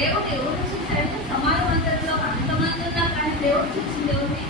దేవుడు ఎవరు చూశాడు? సమాజ మందిరంలో అంతమంది ఉన్నా కానీ దేవుడు చూసింది ఎవరిని?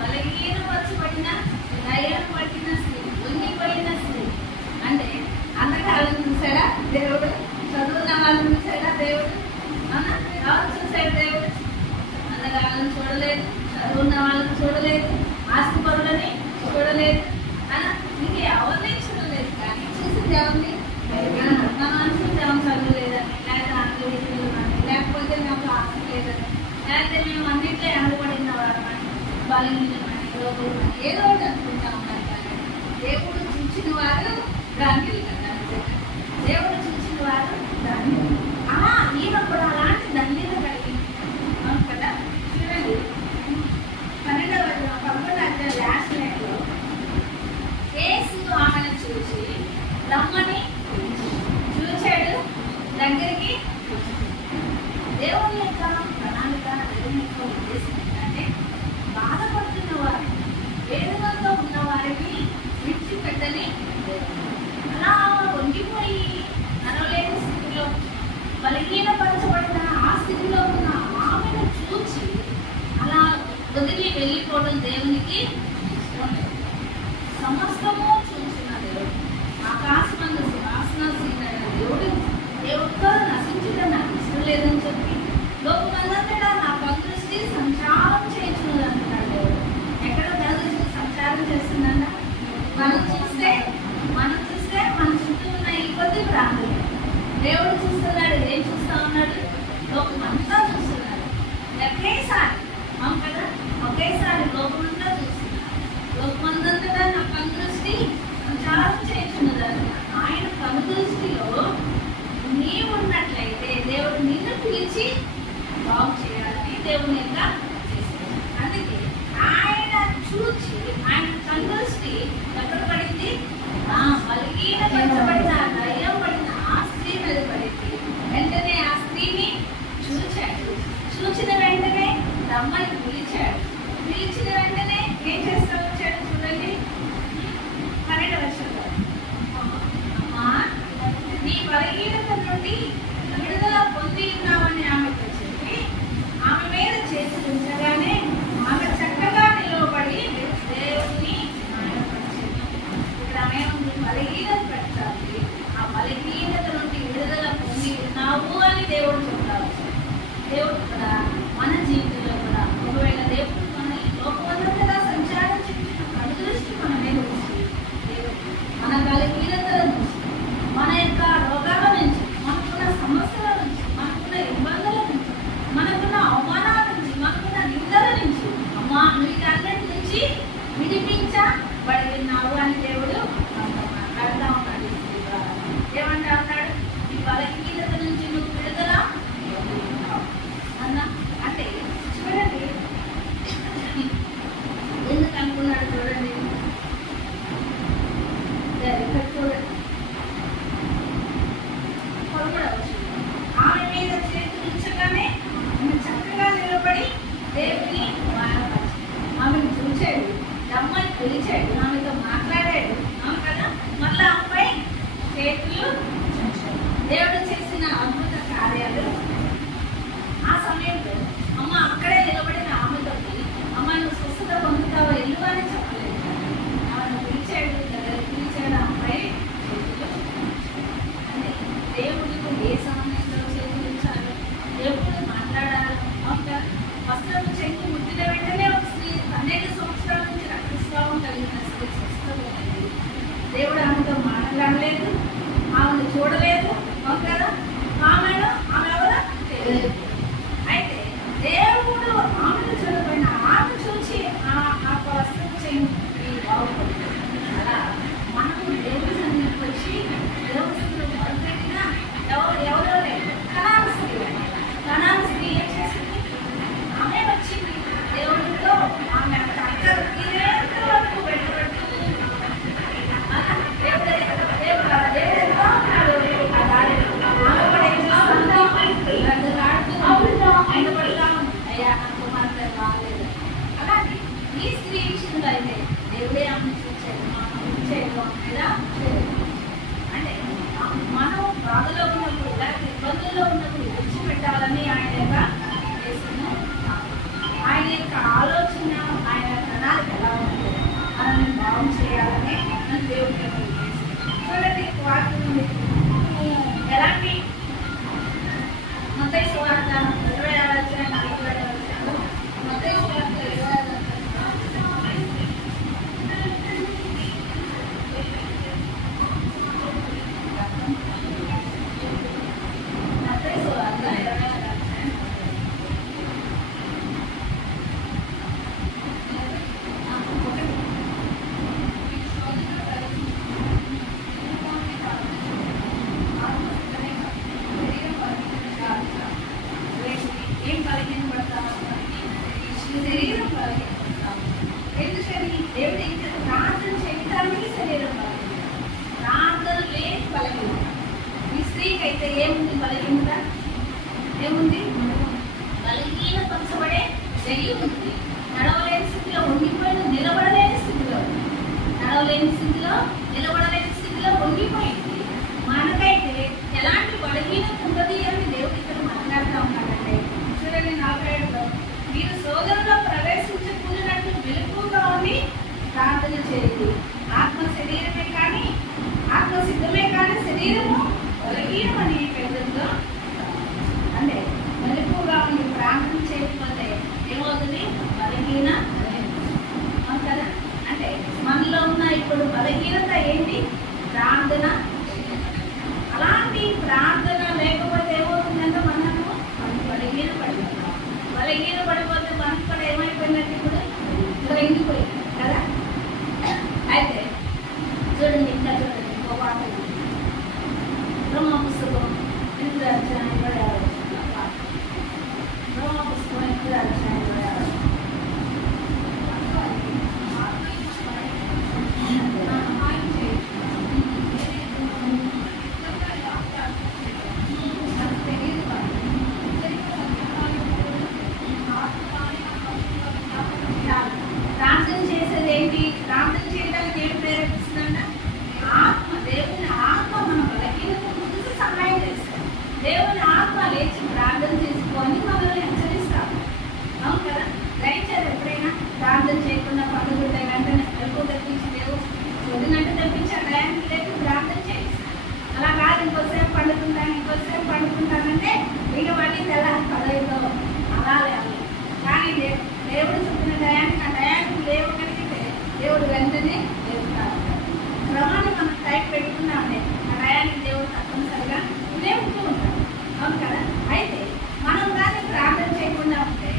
బలహీనపరచబడిన దయ్యం పట్టిన స్త్రీ, ఉండిపోయిన స్త్రీ. అంటే అంతకాలం చూసాడా దేవుడు? చదువున్న వాళ్ళని చూసాడా దేవుడు? ఎవరు చూశాడు దేవుడు? అంతకాలం చూడలేదు, చదువున్న వాళ్ళని చూడలేదు, ఆస్తి పరులని చూడలేదు, ఇంక ఎవరిని చూడలేదు. కానీ చూసింది ఎవరిని? నా మనసు ఎవరు చదవలేదని, లేకపోతే ఆంగ్లేయులని, లేకపోతే నాకు ఆస్తి లేదని, లేకపోతే మేము అన్నింటిలో వెనకబడిన వారమని, బలహీనమని, రోగులని ఏదో ఒకటి అనుకుంటా ఉన్నారు. కానీ దేవుడు చూసిన వారు ధన్యులు కదా. దేవుడు చూసిన వారు ధన్యులు. ఈయన కూడా అలాంటి ధన్యులు కలిగి కదా. చూడండి 11వ లాస్ట్ లైన్లో యేసు ఆమెను చూసి రమ్మని చూచాడు, దగ్గరికి. దేవుని యొక్క ప్రణాళిక, దేవుని యొక్క ఉద్దేశం ఏంటంటే బాధపడుతున్న వారు, వేదనతో ఉన్న వారిని విడిచిపెట్టని అలా వంగిపోయి నడవలేని స్థితిలో, బలహీనపరచబడిన ఆ స్థితిలో ఉన్న ఆమెను చూచి అలా వదిలి వెళ్ళిపోవడం దేవునికి ఇష్టం లేదు. సమస్తము చూసిన దేవుడు, ఆకాశమందు సింహాసనాసీనుడైన దేవుడు ఏ ఒక్కరు నశించడం నాకు ఇష్టం లేదని చెప్పి లోకమందంతటా నా కనుదృష్టి సంచారం చేయించున్నదంటున్నాడు దేవుడు. ఎక్కడ కనుదృష్టి సంచారం చేస్తుందంట? మనం చూస్తే మన చుట్టూ ఉన్న ఈ కొద్ది ప్రాంతం దేవుడు చూస్తున్నాడు. ఏం చూస్తా ఉన్నాడు? లోకమంతా చూస్తున్నాడు. ఒకేసారి కదా, ఒకేసారి లోకమంతా చూస్తున్నాడు. లోకమందంతటా నా కనుదృష్టి సంచారం చేయించున్నదంట. ఆయన కనుదృష్టిలో నీవు ఉన్నట్లయితే దేవుడు నిన్ను పిలిచి బాగు చేయాలని దేవుని యొక్క చేశాడు. అందుకే ఆయన చూచి ఆయన కనుదృష్టి ఎక్కడ పడింది? బలహీనపరచబడిన దయ్యం పడిన ఆ స్త్రీ మీద పడింది. వెంటనే ఆ స్త్రీని చూచాడు. చూచిన వెంటనే రమ్మని పిలిచాడు. పిలిచిన వెంటనే ఏం చేస్తా వచ్చాడు? చూడండి 12వ వచనంలో, అమ్మా నీ బలహీనత నుండి విడుదల పొంది ఉన్నామని ఆమెతో చెప్పి ఆమె మీద చేసి ఉంచగానే ఆమె చక్కగా నిలవబడి దేవుని న్యాయపరిచింది. ఇక్కడ ఆమె బలహీనత పెట్టాలి. ఆ బలహీనత నుండి విడుదల పొంది ఉన్నావు అని దేవుడు చెప్తారు. దేవుడు కూడా మన జీవితంలో కూడా ఒకవేళ దేవుడు మన ఈ లోకమంతా సంచారం చేసిన కనుదృష్టి మన మీద వచ్చి దేవుడు మన బలహీనతల నుంచి, మన యొక్క రోగాల నుంచి, మనకున్న సమస్యల నుంచి, మనకున్న ఇబ్బందుల నుంచి, మనకున్న అవమానాల నుంచి, మనకున్న నిందల నుంచి, అమ్మా వీటన్నిటి నుంచి విడిపించబడి ఉన్నావు అని దేవుడు మాట్లాడుతూ ఉన్నాడు. ఏమంటా ఉన్నాడు? ఈ బలహీనత నుంచి నువ్వు విడుదల అన్న అంటే చూడండి, ఎందుకు అనుకున్నాడు చూడండి. ఇక్కడ చూడండి, ఆమె మీద చేతులు ఉంచగానే ఆమె చక్కగా నిలబడి దేవుని మానపరిచి ఆమెను చూచాడు, రమ్మని పిలిచాడు, ఆమెతో మాట్లాడాడు కదా. మళ్ళా ఆమెపై చేతులు దేవుడు చేసిన అద్భుత కార్యాలు. ఆ సమయంలో అమ్మ అక్కడే నిలబడిన ఆమెతోటి అమ్మ నువ్వు స్వస్థత పొందుతావో ఎల్లు అని చెప్పలేదు. ఆమెను పిలిచాడు, పిలిచాడు, ఆమెపై చేతులు. అంటే దేవుడికి ఏ సమయంలో చేతులు ఇచ్చారు, దేవుడు మాట్లాడాలి. వస్త్రం చెంగు ముట్టిన వెంటనే ఒక స్త్రీ 12 సంవత్సరాల నుంచి రక్తస్రావం కలిగిన స్త్రీ స్వస్థమైంది. దేవుడు ఆమెతో మాట్లాడలేదు, ఆమెను చూడలేదు కదా. ఆమె ఎవరో తెలియదు. అయితే దేవుడు ఆమెను చూడబడిన ఆమె చూసి ఆ వస్త్రం చెంగు బాగుపడుతుంది. అలా మనము దేవుడి సన్నిధికి వచ్చి దేవుడు మొదలుపెట్టిన ఎవరో లేదు. కనాను స్త్రీ ఏం చేసింది? ఆమె వచ్చింది దేవుడితో, ఆమె ఇదే వరకు పెట్టబడుతుంది. దేవుడు అయితే ఏముంది బలహీనత? ఏముంది? బలహీనపరచబడే దెయ్యం ఉంది. నడవలేని స్థితిలో ఉండిపోయిన, నిలబడలేని స్థితిలో, నడవలేని స్థితిలో, నిలబడలేని స్థితిలో ఉండిపోయింది. మనకైతే ఎలాంటి బలహీనత ఉంటుంది అని దేవుడు ఇక్కడ మాట్లాడుతూ ఉన్నాడంటే చూడండి 47లో, మీరు సోదరులో ప్రవేశించకూడనట్టు వెలుగుగా ఉండి ప్రార్థన చేయండి. ఆత్మ శరీరమే కానీ, ఆత్మ సిద్ధమే కానీ శరీరము బలహీనమని పెద్దలో అంటే మెలకుగా ఉండి ప్రార్థన చేయకపోతే ఏమవుతుంది? బలహీన కదా. అంటే మనలో ఉన్న ఇప్పుడు బలహీనత ఏంటి? ప్రార్థన. అలాంటి ప్రార్థన లేకపోతే ఏమవుతుందంటే మనము బలహీన పడిపోతాం. బలహీన పడిపోతే మనకు కూడా ఏమైపోయిందంటే ఇప్పుడు గ్రహించిపోయింది కదా. అయితే చూడండి, ఇంకా చూడండి ఇంకో పాట బ్రహ్మ పుస్తకం 8వ అధ్యాయం 26వ వచనం. బ్రహ్మ పుస్తకం 8వ అధ్యాయం 26వ ప్రార్థన చేసేది ఏంటి? ప్రార్థన చేయడానికి ఏం ప్రేరేపిస్తుందంట? ఆత్మ. దేవుని ఆత్మ మన బలహీనత గురించి సహాయం చేస్తాం. దేవుని ఆత్మ లేచి ప్రార్థన చేసుకొని మనల్ని హెచ్చరిస్తాం. అవును కదా. గ్రహించారు ఎప్పుడైనా? ప్రార్థన చేయకుండా పండుగ వెంటనే మెలకు తెప్పించి దేవుడు వదినట్టు తెప్పించాడు, టయానికి లేచి ప్రార్థన చేయిస్తాం. అలా కాదు, ఇంకోసేపు పండుకుంటానంటే ఇక మళ్ళీ తెల్లారి పదవితో అలా లేవాలి. కానీ దేవుడు చెప్పిన టయానికి ఆ టయానికి లేవగలిగితే దేవుడు వెంటనే లేపుతాడు. క్రమాన్ని మనం టైం పెట్టుకున్నామంటే ఆ టయానికి దేవుడు తప్పనిసరిగా లేపుతూ ఉంటాడు. అవును కదా. అయితే మనం కానీ ప్రార్థన చేయకుండా ఉంటే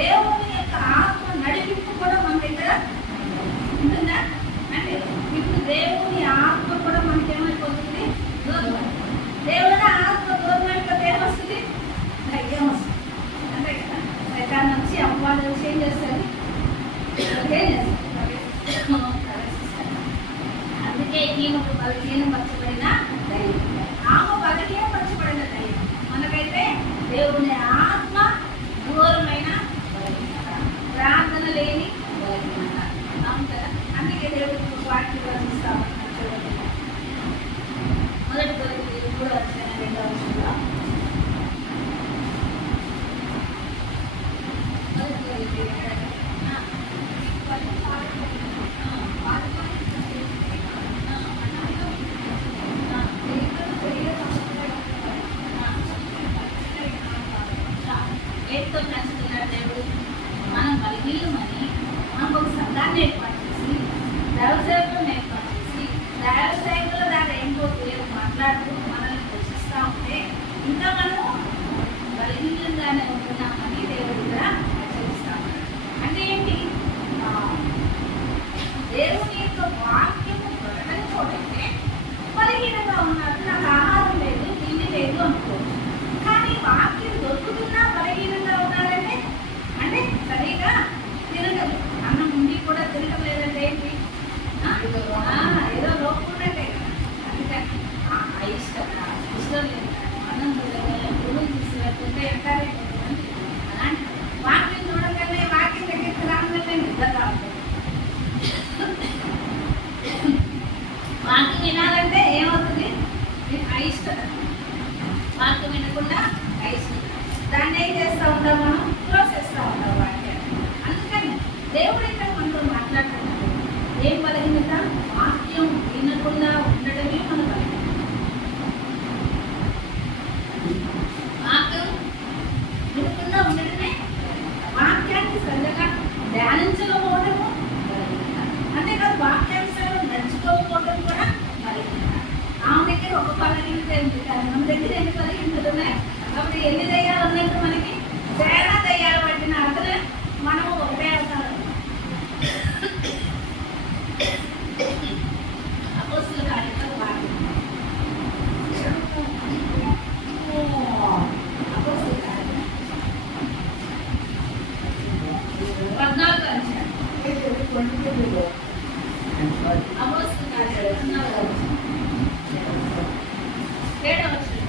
దేవుని యొక్క ఆత్మ నడిపింపు కూడా మన దగ్గర ఉంటుందా? అంటే ఇప్పుడు దేవుని ఆత్మ కూడా మనకి ఏమైపోతుంది? దూరం. దేవుని ఆత్మ దూరం అయిపోతే ఏమొస్తుంది? ధైర్యం వస్తుంది. అంతే కదా. సైతాన్ వచ్చి అపవాదం వచ్చి ఏం చేస్తుంది? అందుకే ఈమెకు బలహీనపరచబడిన ధైర్యం, ఆమె బలహీనపరచబడిన ధైర్యం. మనకైతే దేవుని ఆత్మ దూరమైన బలహీనత, ప్రార్థన లేని బలహీనత. అవును కదా. అందుకే దేవుడికి వాటిని వర్ణిస్తామన్నారు. చూడండి, మొదటి కొరింథీయులకు 3వ అధ్యాయం 2వ వచనంలో, మొదటి కొరింథీయులకు ఏతో నచ్చుతున్నాడు దేవుడు. మనం బలహీనమని మనకు ఒక సంఘాన్ని ఏర్పాటు చేసి, దైవసేవకులను ఏర్పాటు చేసి, దైవసేవకుల దాకా ఏంటో దేవుడు మాట్లాడుతూ మనల్ని పోషిస్తూ ఉంటే ఇంకా మనము బలహీనంగానే ఉంటున్నామని దేవుడు కూడా హెచ్చరిస్తా ఉన్నాడు. అంటే ఏంటి? దేవుని యొక్క వాక్యము ప్రకటించే బలహీనంగా ఉన్నారు. నాకు ఆహారం లేదు, తిండి లేదు అనుకోవచ్చు. కానీ వాక్యం దొరుకుతున్నా బలహీనంగా ఉన్నారంటే అంటే సరిగా తినగలరు. అన్నం ఉండి కూడా తినడం లేదంటే ఏంటి? ఏదో లోపం ఉన్నట్టే కదా. అందుకని ఇష్టం లేదు, అన్నం గురువు తీసుకుంటే ఎంటారే. అలాంటి వాక్యం చూడగానే వాక్యం దగ్గరికి రాగానే నిద్ర రావాలి. వాక్యం వినాలంటే ఏమవుతుంది? అయిష్టత. వాక్యం వినకుండా అయిష్టత. దాన్ని ఏం చేస్తూ ఉంటాం? మనం క్లోజ్ చేస్తూ ఉంటాం వాక్యాన్ని. అందుకని దేవుడు ఇక్కడ మనతో మాట్లాడుతున్నాడు. ఏం బలహీనత? వాక్యం వినకుండా ఉండడమే మన బలహీనత. వాక్యం వినకుండా ఉండడమే, వాక్యాన్ని శ్రద్ధగా ధ్యానించకపోవడము బలహీనత. అంతేకాదు వాక్యాంశాలు నడుచుకోకపోవడం కూడా బలహీనత. ఆమె దగ్గర ఒక బలహీనత ఉంది, కానీ మన దగ్గర ఎన్ని బలహీనతలు ఉన్నాయి? కాబట్టి ఎన్ని దయ్యాలు ఉన్నట్టు మనకి చాలా దయ్యాలు పట్టిన అతను మనము ఒకటే అవుతారు. అపోస్తుల కార్యాలు అపోస్తుల కార్యాలు 14వ అధ్యాయం. అపోస్తుల కార్యాలు 14వ అధ్యాయం 7వ వచనం.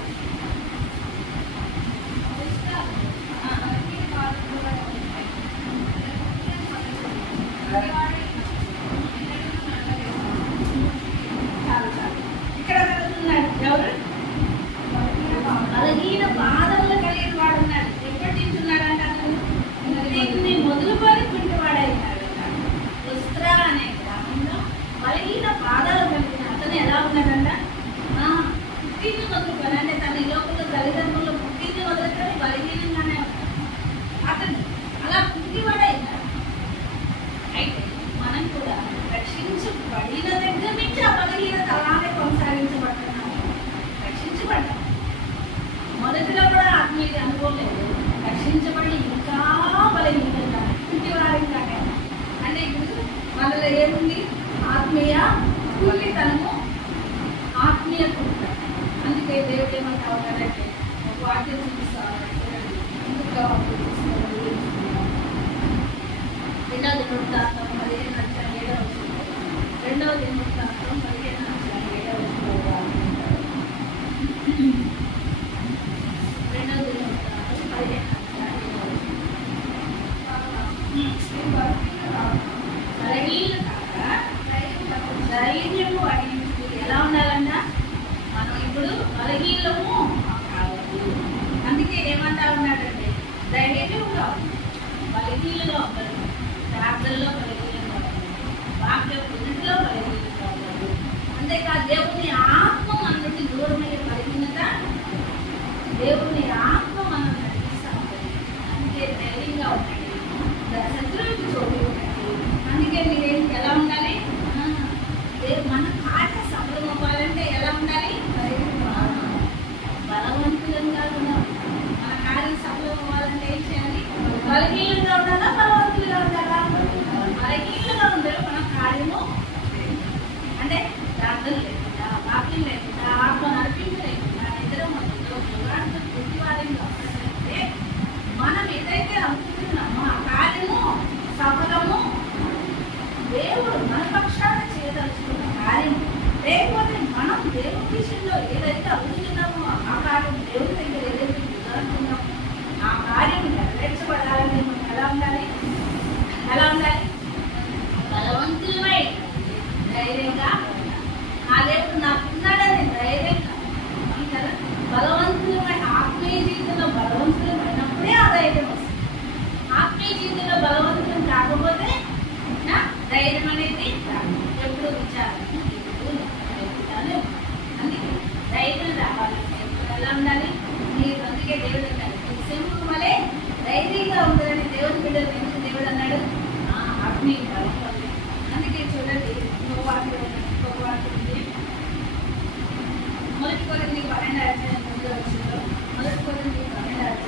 బలహీన పాదములు కలిగిన వాడు ఉన్నాడు. ఎప్పటి నుంచి ఉన్నాడంట అతను? దీన్ని మొదలుకొని కుంటివాడైనాడు. లుస్త్రా అనే గ్రామంలో బలహీన పాదాలు కలిగిన అతను ఎలా ఉన్నాడంట? పుట్టింది మొదలుకొని, అంటే తన ఈ లోపల తల్లిదండ్రులు పుట్టింది మొదలుకొని బలహీనంగానే ఉన్నాడు అతను. అలా కుంటివాడైనాడు. అయితే మనం కూడా రక్షించబడిన దగ్గర నుంచి ఆ బలహీనత అలానే కొనసాగించబడుతున్నాము. రక్షించబడ్డాం, మొదటిలో కూడా ఆత్మీయ అనుభవం లేదు. రక్షించబడి ఇంకా బలహీనంగా కుంటివారింకా. అంటే ఇప్పుడు మనలో ఏముంది? ఆత్మీయ కుళ్ళితనము, ఆత్మీయ కుళ్ళ. అందుకే దేవుడు ఏమంటా ఉన్నాడంటే ఒక వాక్యం చూపిస్తాను. ఇంకా రెండవ దినవృత్తాంతం 15:7. రెండవ దినవృత్తాంతం 15:7. రెండవ దినవృత్తాంతం 15:7. బలహీన కాక ధైర్యము వహించి. ఎలా ఉండాలన్నా మనం ఇప్పుడు బలహీనము కావద్దు. అందుకే ఏమంటా ఉన్నాడంటే ధైర్యంగా బలహీనగా ఉండదు, ప్రార్థనలో బలహీనంగా ఉండదు, వాక్య పురుషులో బలహీనంగా ఉండదు. అంతేకాదు దేవుని ఆత్మ మన నుండి దూరమయ్యే బలహీనత దేవుని ఆత్మ మనం నడిపిస్తూ ఉంటుంది. అందుకే ధైర్యంగా ఉండండి, శత్రువుకి చోటు ఉండండి. అందుకే మీరేం ఎలా ఉండాలి? మన కార్య సఫలం అవ్వాలంటే ఎలా ఉండాలి? బలవంతులంగా ఉండాలి. మన కార్యం సఫలం అవ్వాలంటే ఏం చేయాలి? బలహీనంగా ఉండాలా, బలవంతులుగా ఉండాలా? బలహీనంగా ఉండాలి. మన కార్యము అంటే ప్రార్థన లేకుండా, వాక్యం లేకుండా, ఆత్మ నడిపించలేకుండా, నిద్ర మొదలు గుర్తివారంగా ఉన్నట్లయితే మనం ఏదైతే అనుకుంటున్నామో ఆ కార్యము సఫలము దేవుడు మన పక్షాన చేయదలుచుకున్న కార్యం. లేకపోతే మనం దేవుడి విషయంలో ఏదైతే అడుగుతున్నామో ఆ కార్యం, దేవుడి దగ్గర ఏదైతే అనుకున్నామో ఆ కార్యం నెరవేర్చబడాలని మనం ఎలా ఉండాలి? ఎలా ఉండాలి? బలవంతులమై ధైర్యంగా, నా దేవుడు నాకున్నాడని ధైర్యంగా కదా. బలవంతులమై ఆత్మీయ జీవితంలో బలవంతులమైనప్పుడే ఆ ధైర్యం వస్తుంది. ఆత్మీయ జీవితంలో బలవంతులం కాకపోతే ధైర్యం అనేది ఎప్పుడు విచారం. అందుకే ధైర్యం రావాలంటే ఎలా ఉండాలి? మీరు అందుకే దేవుడు అన్నాడు సింహం వలె ధైర్యంగా ఉండాలని. దేవుని బిడ్డలు ఎందుకు దేవుడు అన్నాడు? ఆత్మీయ బలం వల్ల. అందుకే చూడండి, ఇంకొక వాక్యం ఉంది. మొదటి కొరింథీ 12:8 మొదటి కొరింథీ 12:8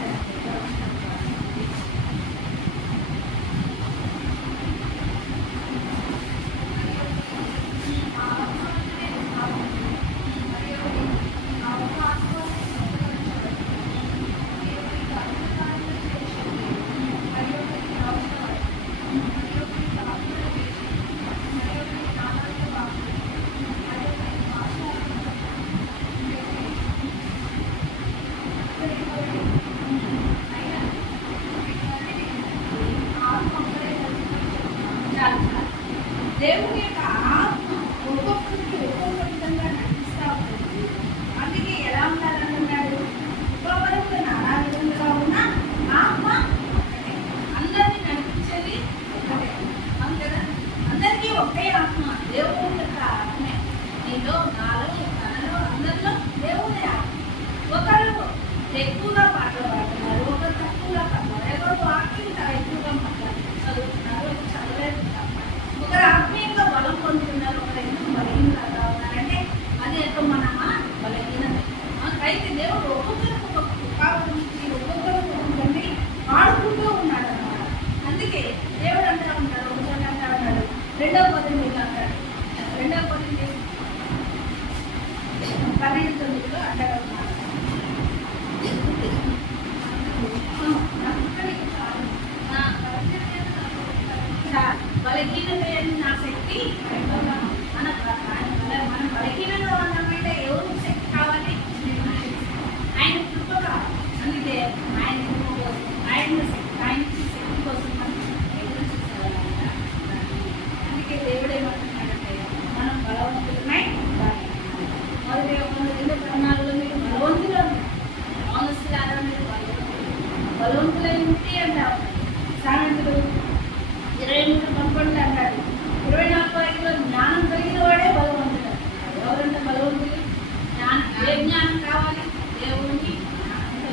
కావాలి? దేవుని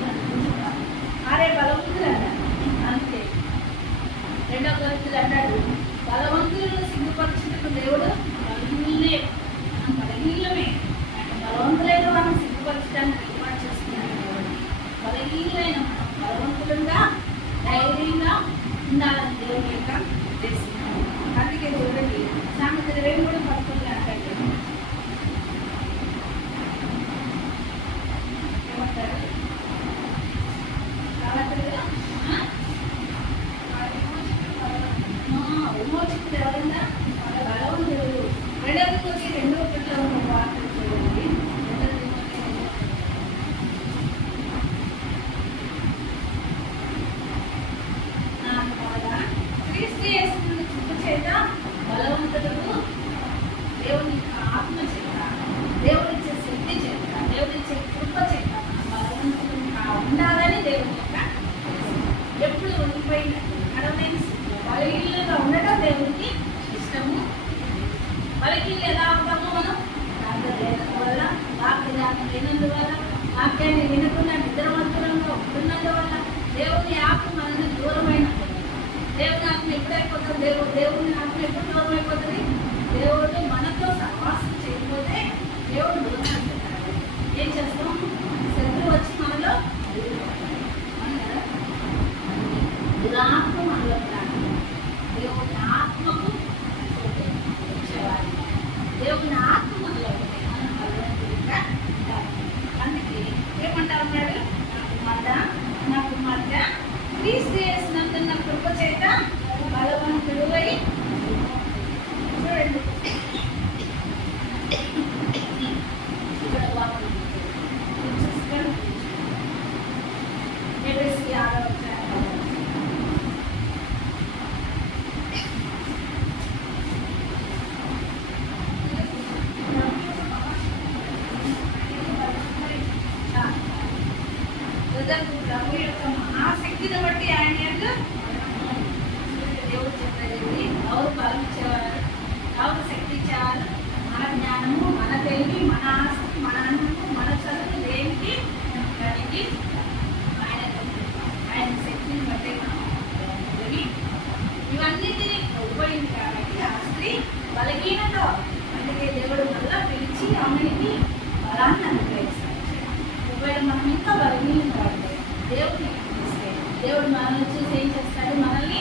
నడిపించుకోవాలి. అరే బలవంతులు అన్నాడు అంతే. 2వ కొరింథీయులు అన్నాడు, బలవంతులను సిగ్గుపరచుటకు దేవుడు బలహీనమే. బలవంతులైన మనం సిగ్గుపరచడానికి ఏర్పాటు చేస్తున్నాడు దేవుడు. బలహీనమైన మనం బలవంతులుగా ధైర్యంగా ఉండాలని దేవుని యొక్క ఉద్దేశం. అందుకే చూడండి సామెతలు 23:11 అంటాడు, ఏమంటారు? విమోచకుడు ఎవరన్నా బలవంతుడు. 2వ తిమోతి 2:1 ఒక వార్తలు చూడండి. 2వ తిమోతి క్రీస్తు యేసును కృప చేత బలవంతులకు దేవుని ఆత్మ చేత, దేవుడిచ్చే శక్తి చేత, దేవుడిచ్చే కృప చేత బలవంతులుగా ఉండాలని దేవుని యొక్క ఎప్పుడు ఉండిపోయినట్టు నడవలేని బలహీనంగా ఉండటం దేవునికి ఇష్టము. బలహీనలు ఎలా అవుతామో మనం ప్రార్థన లేనందువల్ల, వాక్యాన్ని లేనందువల్ల, వాక్యాన్ని వినకుండా నిద్రవంతులంగా ఉంటున్నందువల్ల దేవుని ఆత్మ మనల్ని దూరమైనప్పుడు, దేవుని ఆత్మ ఎప్పుడైపోతుంది? దేవుని ఆత్మ ఎప్పుడు దూరం అయిపోతుంది? దేవుడు మనతో సహవాసం చేయకపోతే దేవుడు దూరం అయిపోతాడు. ఏం చేస్తాం? శత్రువు వచ్చి మనలో దురాత్మ మనలో ఉంటాడు. దేవుని ఆత్మకు వచ్చేవారు. దేవుని ఆత్మ మనలో ఉంటే మనం బలవంతులుగా ఉంటాం. అందుకే ఏమంటా ఉన్నాడు? నా కుమార్తె క్రీస్తు యేసునందున్న కృప చేత బలవంతుడు అయి చూడండి. ఇక్కడ వాక్యం ఎబిసి 6వ అధ్యాయం. ప్రభు యొక్క మహాశక్తిని బట్టి ఆయన యొక్క దేవుడు చెప్పేది ఎవరు బలం ఇచ్చేవారు, ఎవరు శక్తి ఇచ్చేవారు? మన జ్ఞానము, మన తెలివి, మన ఆస్తి, మన అన్నము, మన చదువు దేనికి దానికి ఆయన శక్తిని బట్టి మనం ఇవన్నిటిని కోల్పోయింది. కాబట్టి ఆ స్త్రీ బలహీనత. అందుకే దేవుడు మళ్ళా పిలిచి ఆమెకి బలాన్ని అనుగ్రహిస్తాడు. ఒకవేళ మనం ఇంకా బలహీనంగా ఉంటే దేవుడిని దేవుడు మనల్ని చూసి ఏం చేస్తాడు? మనల్ని